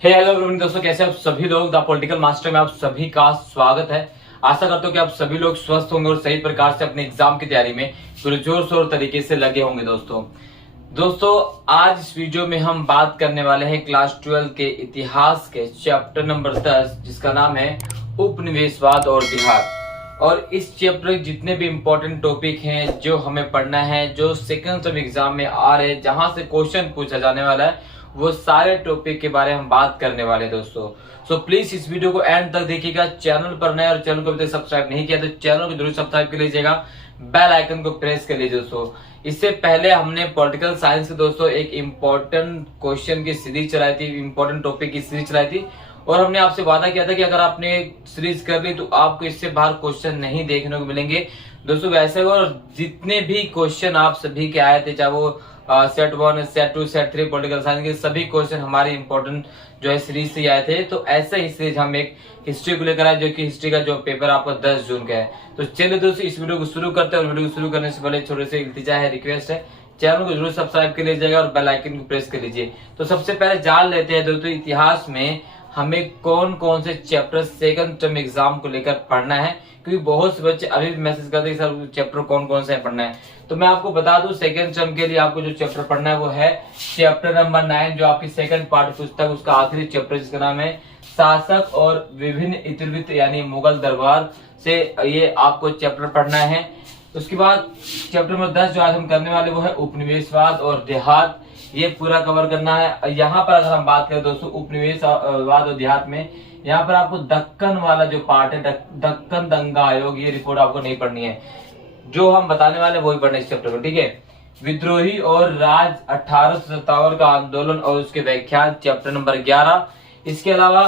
Hello everyone दोस्तों, कैसे आप सभी लोग। द पॉलिटिकल मास्टर में आप सभी का स्वागत है। आशा करता हूँ कि आप सभी लोग स्वस्थ होंगे और सही प्रकार से अपने एग्जाम की तैयारी में पूरे जोर शोर तरीके से लगे होंगे। दोस्तों आज इस वीडियो में हम बात करने वाले हैं क्लास 12 के इतिहास के चैप्टर नंबर 10, जिसका नाम है उपनिवेशवाद और बिहार। और इस चैप्टर के जितने भी इंपॉर्टेंट टॉपिक हैं जो हमें पढ़ना है, जो सेकंड टर्म एग्जाम में आ रहे हैं, जहां से क्वेश्चन पूछा जाने वाला है, वो सारे टॉपिक के बारे में हम बात करने वाले हैं दोस्तों। सो प्लीज इस वीडियो को एंड तक देखिएगा। चैनल पर नए और चैनल को अभी तक सब्सक्राइब नहीं किया तो चैनल को जरूर सब्सक्राइब कर लीजिएगा, बेल आइकन को प्रेस कर लीजिए दोस्तों। इससे पहले हमने पॉलिटिकल साइंस के दोस्तों एक इम्पोर्टेंट क्वेश्चन की सीरीज चलाई थी, इम्पोर्टेंट टॉपिक की सीरीज चलाई थी, और हमने आपसे वादा किया था कि अगर आपने सीरीज कर ली तो आपको इससे बाहर क्वेश्चन नहीं देखने को मिलेंगे दोस्तों। वैसे और जितने भी क्वेश्चन आप सभी के आए थे, चाहे वो set 1, set 2, set 3 political science के सभी क्वेश्चन हमारे इंपॉर्टेंट जो है सीरीज से आए थे। तो ऐसे ही सीरीज हम एक हिस्ट्री को लेकर आए, जो कि हिस्ट्री का जो पेपर आपको 10 जून का है। तो चलिए दोस्तों इस वीडियो को शुरू करते हैं। और वीडियो को शुरू करने से पहले छोटे से इल्तिजा है, रिक्वेस्ट है, चैनल को जरूर सब्सक्राइब कर लीजिएगा और बेल आइकन को प्रेस कर लीजिए। तो सबसे पहले जान लेते हैं दोस्तों इतिहास में हमें कौन कौन से चैप्टर सेकंड टर्म एग्जाम को लेकर पढ़ना है, क्योंकि बहुत से बच्चे अभी भी मैसेज करते हैं सर चैप्टर कौन कौन से पढ़ना है। तो मैं आपको बता दूं सेकंड टर्म के लिए आपको जो चैप्टर पढ़ना है वो है चैप्टर नंबर 9, जो आपकी सेकंड पाठ्य पुस्तक उसका आखिरी चैप्टर, जिसका नाम है शासक और विभिन्न इतिवृत्त यानी मुगल दरबार से ये आपको चैप्टर पढ़ना है। उसके बाद चैप्टर नंबर 10 जो आज हम करने वाले वो है उपनिवेशवाद और देहात, ये पूरा कवर करना है। यहाँ पर अगर हम बात करें दोस्तों उपनिवेशवाद और देहात में, यहाँ पर आपको दक्कन वाला जो पार्ट है, दक्कन दंगा आयोग, ये रिपोर्ट आपको नहीं पढ़नी है। जो हम बताने वाले वही पढ़ना है इस चैप्टर में, ठीक है। विद्रोही और राज 1857 का आंदोलन और उसके व्याख्यान चैप्टर नंबर 11। इसके अलावा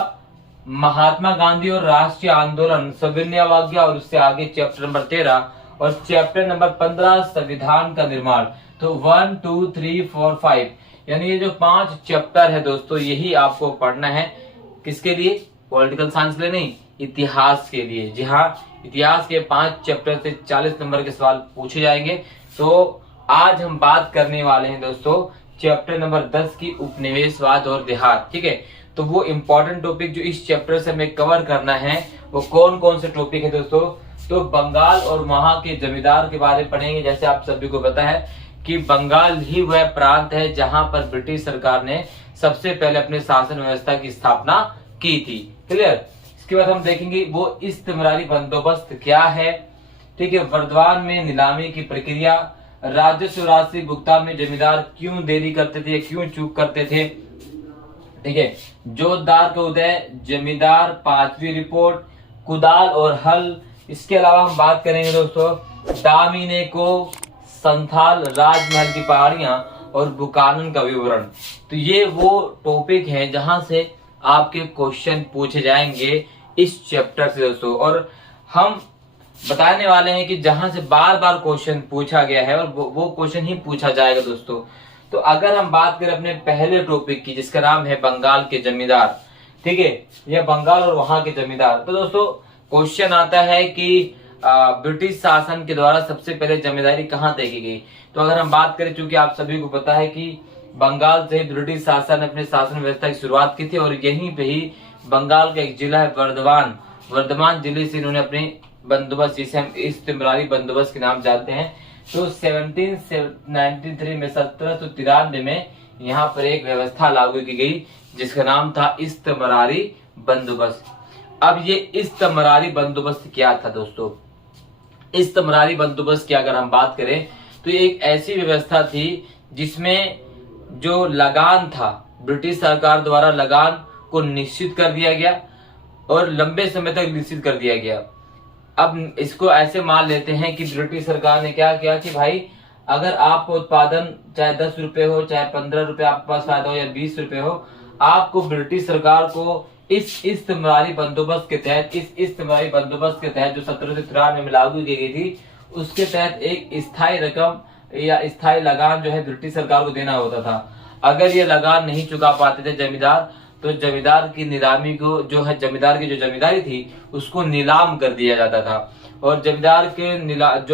महात्मा गांधी और राष्ट्रीय आंदोलन सविनय और उससे आगे चैप्टर नंबर 13 और चैप्टर नंबर 15 संविधान का निर्माण। तो 1, 2, 3, 4, 5 यानी ये जो 5 चैप्टर है दोस्तों, यही आपको पढ़ना है। किसके लिए? पॉलिटिकल साइंस के लिए नहीं, इतिहास के लिए। जी हाँ, इतिहास के 5 चैप्टर से 40 नंबर के सवाल पूछे जाएंगे। तो आज हम बात करने वाले हैं दोस्तों चैप्टर नंबर 10 की उपनिवेशवाद और देहात, ठीक है। तो वो इम्पोर्टेंट टॉपिक जो इस चैप्टर से हमें कवर करना है वो कौन कौन से टॉपिक है दोस्तों? तो बंगाल और वहां के जमींदार के बारे में पढ़ेंगे। जैसे आप सभी को पता है कि बंगाल ही वह प्रांत है जहां पर ब्रिटिश सरकार ने सबसे पहले अपने शासन व्यवस्था की स्थापना की थी। क्लियर? इसके बाद हम देखेंगे वो इस्तेमारी बंदोबस्त क्या है, ठीक है। वर्तमान में नीलामी की प्रक्रिया, राजस्व राशि भुगतान में जमींदार क्यों देरी करते थे, क्यों चूक करते थे, ठीक है। जोतदार का उदय, जमींदार, 5वीं रिपोर्ट, कुदाल और हल। इसके अलावा हम बात करेंगे दोस्तों दामिने को, संथाल, राजमहल की पहाड़ियां और बुकानन का विवरण। तो ये वो टॉपिक है जहां से आपके क्वेश्चन पूछे जाएंगे इस चैप्टर से दोस्तों। और हम बताने वाले हैं कि जहां से बार बार क्वेश्चन पूछा गया है और वो क्वेश्चन ही पूछा जाएगा दोस्तों। तो अगर हम बात करें अपने पहले टॉपिक की, जिसका नाम है बंगाल के जमींदार, ठीक है, यह बंगाल और वहां के जमींदार। तो दोस्तों क्वेश्चन आता है कि ब्रिटिश शासन के द्वारा सबसे पहले जमींदारी कहाँ तय की गई। तो अगर हम बात करें, चूंकि आप सभी को पता है कि बंगाल से ब्रिटिश शासन ने अपने शासन व्यवस्था की शुरुआत की थी, और यहीं पे ही बंगाल का एक जिला है वर्धमान जिले से इन्होंने अपने बंदोबस्त, जिसे हम इस्तेमारी बंदोबस्त के नाम जानते हैं। तो 1793 में 1793 में यहाँ पर एक व्यवस्था लागू की गई जिसका नाम था इस्तेमारी बंदोबस्त। अब ये इस्तेमारी बंदोबस्त क्या था दोस्तों? इस्तेमारी बंदोबस्त की अगर हम बात करें तो ये एक ऐसी व्यवस्था थी जिसमें जो लगान था, ब्रिटिश सरकार द्वारा लगान को निश्चित कर दिया गया और लंबे समय तक निश्चित कर दिया गया। अब इसको ऐसे मान लेते हैं कि ब्रिटिश सरकार ने क्या किया कि भाई अगर आपका उत्पादन चाहे 10 रुपए हो, चाहे 15 रुपए आपके पास फायदा हो या 20 रुपए हो, आपको ब्रिटिश सरकार को इस इस्तेमारी बंदोबस्त के तहत जो 1793 में लागू की गई थी, उसके तहत एक स्थायी रकम या स्थायी लगान जो है ब्रिटिश सरकार को देना होता था। अगर ये लगान नहीं चुका पाते थे जमींदार, तो जमींदार की नीलामी को जो है, जमींदार की जो जमींदारी थी उसको नीलाम कर दिया जाता था। और जमींदार के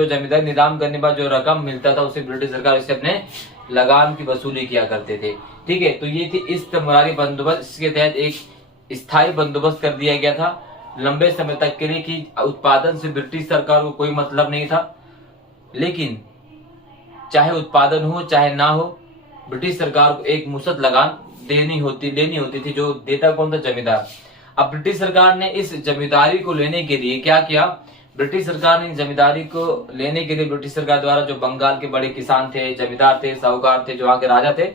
जमींदार नीलाम करने के बाद जो रकम मिलता था उसे ब्रिटिश सरकार इसे अपने लगान की वसूली किया करते थे। ठीक है, तो ये थी इस मुरारी बंदोबस्त के तहत एक स्थायी बंदोबस्त कर दिया गया था लंबे समय तक के लिए कि उत्पादन से ब्रिटिश सरकार को कोई मतलब नहीं था, लेकिन चाहे उत्पादन हो चाहे ना हो, ब्रिटिश सरकार को एक मुश्त लगान लेनी होती थी। जो देता कौन था? जमींदार। अब ब्रिटिश सरकार ने इस जमींदारी को लेने के लिए क्या किया? ब्रिटिश सरकार ने जमींदारी को लेने के लिए ब्रिटिश सरकार द्वारा जो बंगाल के बड़े किसान थे, जमींदार थे, साहूकार थे, जो वहां के राजा थे,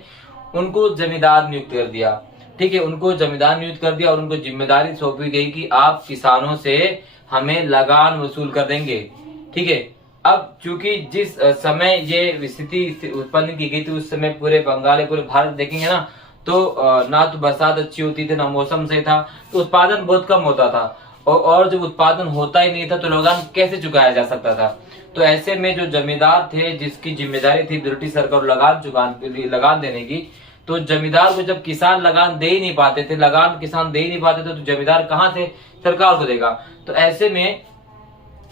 उनको जमींदार नियुक्त कर दिया। ठीक है, उनको जमींदार नियुक्त कर दिया और उनको जिम्मेदारी सौंपी गई कि आप किसानों से हमें लगान वसूल कर देंगे। ठीक है, अब चूंकि जिस समय ये स्थिति उत्पन्न की गई थी उस समय पूरे बंगाल, पूरे भारत देखेंगे ना, तो ना तो बरसात अच्छी होती थी, ना मौसम सही था, तो उत्पादन बहुत कम होता था। और जब उत्पादन होता ही नहीं था तो लगान कैसे चुकाया जा सकता था? तो ऐसे में जो जमींदार थे, जिसकी जिम्मेदारी थी ब्रिटिश सरकार लगान देने की, तो जमींदार को जब किसान लगान दे ही नहीं पाते थे, तो जमींदार कहाँ से सरकार को देगा? तो ऐसे में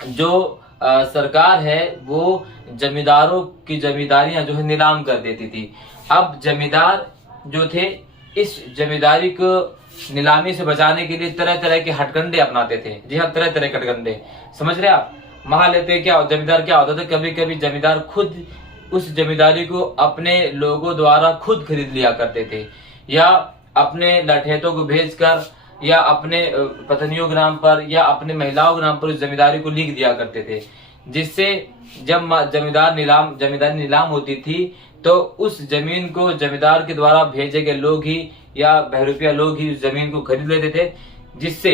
जो सरकार है वो जमींदारों की जमींदारियां जो है नीलाम कर देती थी। अब जमींदार जो थे इस जमींदारी को नीलामी से बचाने के लिए तरह तरह के हथकंडे अपनाते थे। जी हाँ, तरह तरह के हथकंडे, समझ रहे आप? मान लेते क्या जमींदार क्या होता था, कभी कभी जमींदार खुद उस जमींदारी को अपने लोगों द्वारा खुद खरीद लिया करते थे, या अपने लठेतों को भेजकर, या अपने पत्नियों के नाम पर, या अपने महिलाओं के नाम पर उस जमींदारी को लिख दिया करते थे, जिससे जब जमींदारी नीलाम होती थी तो उस जमीन को जमींदार के द्वारा भेजे गए लोग ही या बहरूपिया लोग ही उस जमीन को खरीद लेते थे, जिससे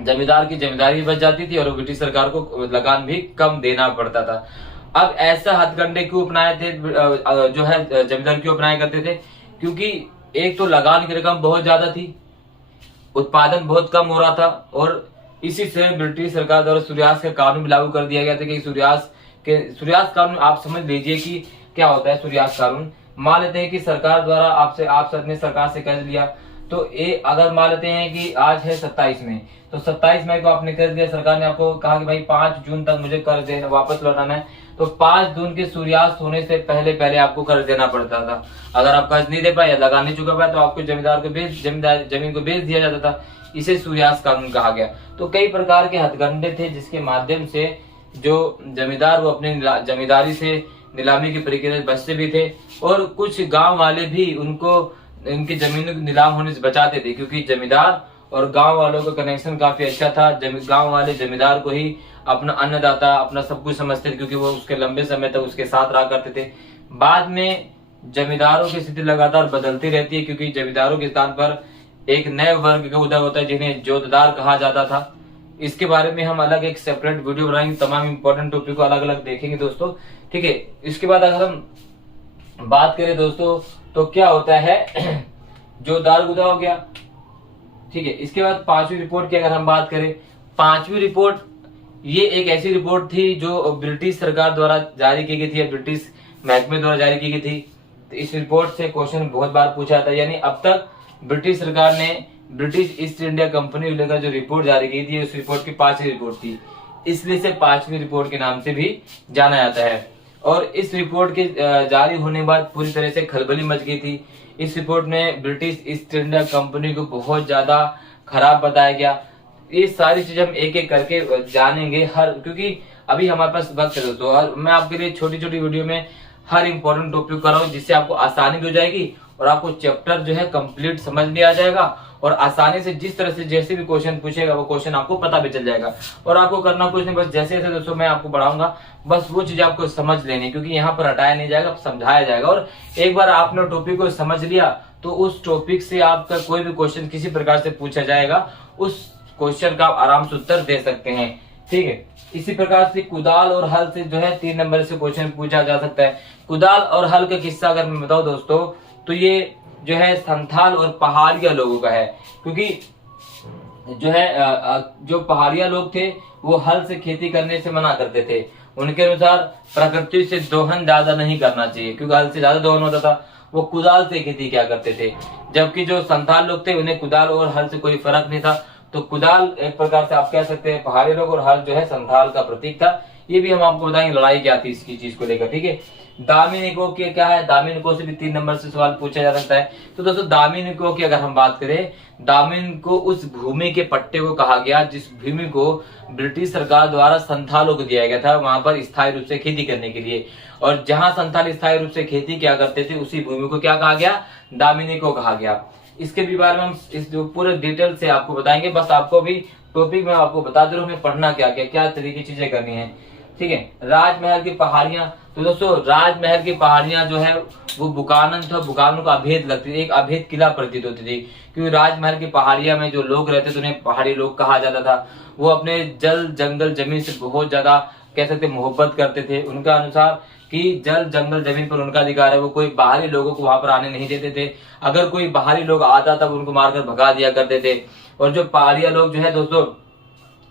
जमींदार की जमींदारी बच जाती थी और ब्रिटिश सरकार को लगान भी कम देना पड़ता था। अब ऐसा हथकंडे क्यों अपनाए थे, जो है जमींदार क्यों अपनाया करते थे? क्योंकि एक तो लगान की रकम बहुत ज्यादा थी, उत्पादन बहुत कम हो रहा था, और इसी से ब्रिटिश सरकार द्वारा सूर्यास्त का कानून लागू कर दिया गया था कि सूर्यास्त कानून आप समझ लीजिए कि क्या होता है सूर्यास्त कानून। मान लेते हैं कि सरकार द्वारा आपने सरकार से कर्ज लिया, तो अगर मान लेते हैं कि आज है 27 मई, तो 27 मई को आपने कर्ज दिया, सरकार ने आपको कहा कि भाई 5 जून तक मुझे कर्ज देना, वापस लौटाना है, तो 5 जून के सूर्यास्त होने से पहले पहले आपको कर्ज देना पड़ता था। अगर आप कर्ज नहीं दे पाए या लगा नहीं चुका पाए तो आपको जमीन को बेच दिया जाता था। इसे सूर्यास्त कानून कहा गया। तो कई प्रकार के हथकंडे थे जिसके माध्यम से जो जमींदार वो अपनी जमींदारी से नीलामी की प्रक्रिया से बचते भी थे, और कुछ गांव वाले भी उनकी जमीनों को नीलाम होने से बचाते थे, क्योंकि जमींदार और गांव वालों का कनेक्शन काफी अच्छा था। गांव वाले जमींदार को ही अपना अन्नदाता, अपना सब कुछ समझते थे, क्योंकि वो उसके लंबे समय तक उसके साथ रहा करते थे। बाद में जमींदारों की स्थिति लगातार बदलती रहती है, क्योंकि जमींदारों के स्थान पर एक नए वर्ग का उदय होता है जिन्हें जोतदार कहा जाता था। इसके बारे में हम अलग एक सेपरेट वीडियो बनाएंगे, तमाम इंपॉर्टेंट टॉपिक को अलग अलग देखेंगे दोस्तों। ठीक है, इसके बाद अगर हम बात करें दोस्तों तो क्या होता है जोतदार उदय हो गया। ठीक है, इसके बाद 5वीं रिपोर्ट की अगर हम बात करें, 5वीं रिपोर्ट ये एक ऐसी रिपोर्ट थी जो ब्रिटिश सरकार द्वारा जारी की गई थी, या ब्रिटिश महकमे द्वारा जारी की गई थी। तो इस रिपोर्ट से क्वेश्चन बहुत बार पूछा था, यानी अब तक ब्रिटिश सरकार ने ब्रिटिश ईस्ट इंडिया कंपनी को लेकर जो रिपोर्ट जारी की थी उस रिपोर्ट की 5वीं रिपोर्ट थी, इसलिए से 5वीं रिपोर्ट के नाम से भी जाना जाता है। और इस रिपोर्ट के जारी होने के बाद पूरी तरह से खलबली मच गई थी। इस रिपोर्ट में ब्रिटिश ईस्ट इंडिया कंपनी को बहुत ज्यादा खराब बताया गया। ये सारी चीजें हम एक एक करके जानेंगे, क्योंकि अभी हमारे पास वक्त है दोस्तों, और मैं आपके लिए छोटी छोटी वीडियो में हर इंपॉर्टेंट टॉपिक कर रहा हूँ, जिससे आपको आसानी भी हो जाएगी और आपको चैप्टर जो है कंप्लीट समझ में आ जाएगा, और आसानी से जिस तरह से जैसे भी क्वेश्चन पूछेगा वो क्वेश्चन आपको पता भी चल जाएगा। और आपको करना कुछ नहीं, बस जैसे जैसे दोस्तों मैं आपको बढ़ाऊंगा बस वो चीज आपको समझ लेनी, क्योंकि यहाँ पर हटाया नहीं जाएगा, समझाया जाएगा। और एक बार आपने टॉपिक को समझ लिया तो उस टॉपिक से आपका कोई भी क्वेश्चन किसी प्रकार से पूछा जाएगा, उस क्वेश्चन का आप आराम से उत्तर दे सकते हैं। ठीक है, इसी प्रकार से कुदाल और हल से जो है 3 नंबर से क्वेश्चन पूछा जा सकता है। कुदाल और हल का किस्सा अगर मैं बताऊं दोस्तों तो ये जो है संथाल और पहाड़िया लोगों का है, क्योंकि जो है जो पहाड़िया लोग थे वो हल से खेती करने से मना करते थे। उनके अनुसार प्रकृति से दोहन ज्यादा नहीं करना चाहिए, क्योंकि हल से ज्यादा दोहन होता था। वो कुदाल से खेती किया करते थे, जबकि जो संथाल लोग थे उन्हें कुदाल और हल से कोई फर्क नहीं था। तो कुदाल एक प्रकार से आप कह सकते हैं पहाड़ी लोग, और हल जो है संथाल का प्रतीक था। ये भी हम आपको बताएंगे लड़ाई क्या थी इसकी चीज को लेकर। ठीक है, दामिनिको के क्या है, दामिनिको से भी 3 नंबर से सवाल पूछा जा सकता है। तो दोस्तों दामिनिको की अगर हम बात करें, दामिनिको उस भूमि के पट्टे को कहा गया जिस भूमि को ब्रिटिश सरकार द्वारा संथालों को दिया गया था वहां पर स्थायी रूप से खेती करने के लिए, और जहां संथाल स्थायी रूप से खेती क्या करते थे उसी भूमि को क्या कहा गया, दामिनिको कहा गया। इसके भी बारे में हम इस जो पूरे डिटेल से आपको बताएंगे, बस आपको भी टॉपिक में आपको बता दे रहा हूं हमें पढ़ना क्या क्या क्या तरीके की चीजें करनी है, ठीक है। राजमहल की पहाड़ियां, तो दोस्तों राजमहल की पहाड़ियां जो है वो बुकानन था, बुकानन को अभेद लगती थी, एक अभेद किला प्रतीत होती थी, क्योंकि राजमहल की पहाड़ियां में जो लोग रहते थे उन्हें पहाड़ी लोग कहा जाता था। वो अपने जल जंगल जमीन से बहुत ज्यादा कह सकते मोहब्बत करते थे। उनका अनुसार कि जल जंगल जमीन पर उनका अधिकार है, वो कोई बाहरी लोगों को वहां पर आने नहीं देते थे। अगर कोई बाहरी लोग आता था उनको मारकर भगा दिया करते थे। और जो पहाड़िया लोग जो है दोस्तों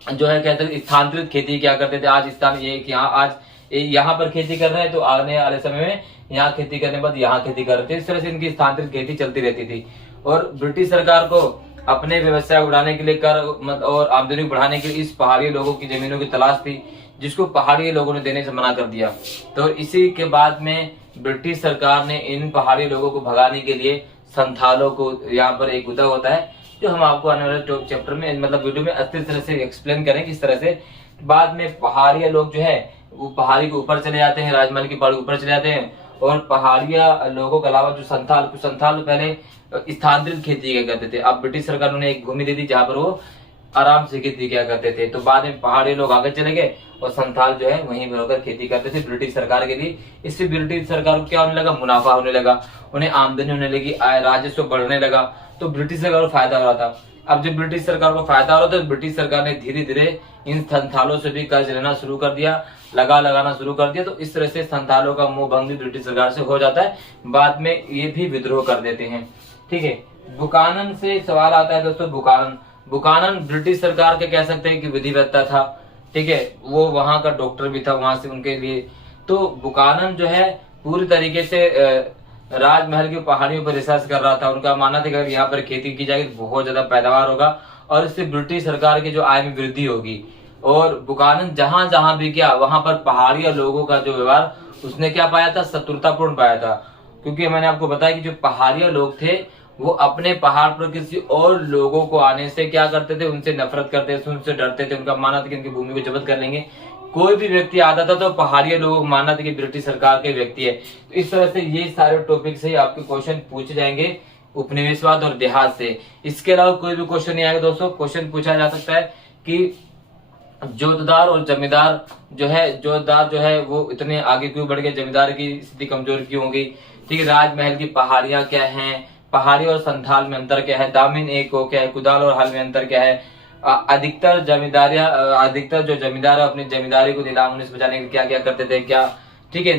जो है कहते हैं स्थानांतरित खेती क्या करते थे, आज स्थान ये कि आज यहाँ पर खेती कर रहे हैं तो आने वाले समय में यहाँ खेती करने के बाद यहाँ खेती कर रहे थे। इस तरह से इनकी स्थानांतरित खेती चलती रहती थी। और ब्रिटिश सरकार को अपने व्यवसाय बढ़ाने के लिए कर और आमदनी बढ़ाने के लिए इस पहाड़ी लोगों की जमीनों की तलाश थी, जिसको पहाड़ी लोगों ने देने से मना कर दिया। तो इसी के बाद में ब्रिटिश सरकार ने इन पहाड़ी लोगों को भगाने के लिए संथालों को यहाँ पर एक उदय होता है, जो हम आपको आने वाले चैप्टर में मतलब वीडियो में अच्छी तरह से एक्सप्लेन करें किस तरह से। बाद में पहाड़िया लोग जो है वो पहाड़ी के ऊपर चले जाते हैं, राजमहल की पहाड़ी ऊपर चले जाते हैं, और पहाड़िया लोगों के अलावा जो संथाल पहले स्थानांतरित खेती क्या करते थे। अब ब्रिटिश सरकार ने एक भूमि दे दी जहां पर वो आराम से खेती क्या करते थे। तो बाद में पहाड़ी लोग आगे चले गए और संथाल जो है वहीं रहकर खेती करते थे ब्रिटिश सरकार के लिए। इससे ब्रिटिश सरकार को क्या होने लगा, मुनाफा होने लगा, उन्हें आमदनी होने लगी, आय राजस्व बढ़ने लगा, तो ब्रिटिश सरकार को फायदा हो रहा था। अब जब ब्रिटिश सरकार को फायदा हो रहा था तो ब्रिटिश सरकार ने धीरे धीरे इन संथालों से भी कर्ज लेना शुरू कर दिया, लगाना शुरू कर दिया। तो इस तरह से संथालों का मोह भंग भी ब्रिटिश सरकार से हो जाता है। बाद में ये भी विद्रोह कर देते हैं, ठीक है। बुकानन से सवाल आता है दोस्तों, बुकानन ब्रिटिश सरकार के कह सकते हैं कि विधिवेत्ता था, ठीक है। वो वहां का डॉक्टर भी था वहां से उनके लिए। तो बुकानन जो है पूरी तरीके से राजमहल की पहाड़ियों पर रिसर्च कर रहा था। उनका मानना था कि अगर यहाँ पर खेती की जाएगी तो बहुत ज्यादा पैदावार होगा और इससे ब्रिटिश सरकार की जो आय में वृद्धि होगी। और बुकानन जहां जहां भी गया वहां पर पहाड़िया लोगों का जो व्यवहार उसने क्या पाया था, शत्रुतापूर्ण पाया था। क्योंकि मैंने आपको बताया कि जो पहाड़िया लोग थे वो अपने पहाड़ पर किसी और लोगों को आने से क्या करते थे, उनसे नफरत करते थे, उनसे डरते थे। उनका मानना था कि इनकी भूमि को जब्त कर लेंगे। कोई भी व्यक्ति आता था तो पहाड़िया लोगों को मानना था कि ब्रिटिश सरकार के व्यक्ति है। तो इस तरह से ये सारे टॉपिक से आपके क्वेश्चन पूछे जाएंगे उपनिवेशवाद और देहात से। इसके अलावा कोई भी क्वेश्चन नहीं आएगा दोस्तों। क्वेश्चन पूछा जा सकता है कि जोतदार और जमींदार जो है वो इतने आगे क्यों बढ़ गए, जमींदार की स्थिति कमजोर क्यों हो गई, ठीक है। राजमहल की पहाड़ियां क्या हैं, पहाड़ी और संथाल में अंतर क्या है, दामिन एक को क्या है, कुदाल और हल में अंतर क्या है, अधिकतर जो जमींदार अपनी जमींदारी को नीलाम होने से बचाने के लिए क्या क्या करते थे, क्या, ठीक है।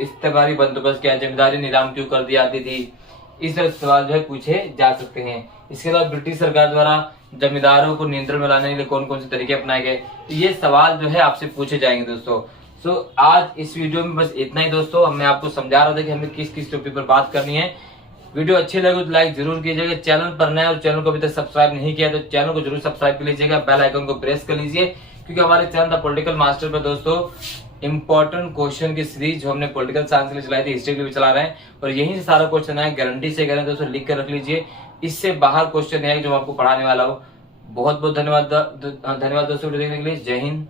इस्तेमारी बंदोबस्त क्या है, जमींदारी नीलाम क्यों कर दी जाती थी। इस तरह सवाल जो है पूछे जा सकते हैं। इसके अलावा ब्रिटिश सरकार द्वारा जमींदारों को नियंत्रण में लाने के लिए कौन कौन से तरीके अपनाए गए, तो ये सवाल जो है आपसे पूछे जाएंगे दोस्तों। सो आज इस वीडियो में बस इतना ही दोस्तों। मैं आपको समझा रहा था कि हमें किस किस टॉपिक पर बात करनी है। वीडियो अच्छी लगे तो लाइक जरूर कीजिएगा। चैनल पर नया और चैनल को अभी तक सब्सक्राइब नहीं किया तो चैनल को जरूर सब्सक्राइब कर लीजिएगा, बेल आइकन को प्रेस कर लीजिए, क्योंकि हमारे चैनल द पॉलिटिकल मास्टर पर दोस्तों इंपॉर्टेंट क्वेश्चन की सीरीज जो हमने पॉलिटिकल साइंस के लिए चलाई थी, हिस्ट्री के लिए चला रहे हैं, और यहीं से सारा क्वेश्चन है, गारंटी से करें दोस्तों, लिख कर रख लीजिए। इससे बाहर क्वेश्चन है जो मैं आपको पढ़ाने वाला हूँ। बहुत बहुत धन्यवाद दोस्तों वीडियो देखने के लिए। जय हिंद।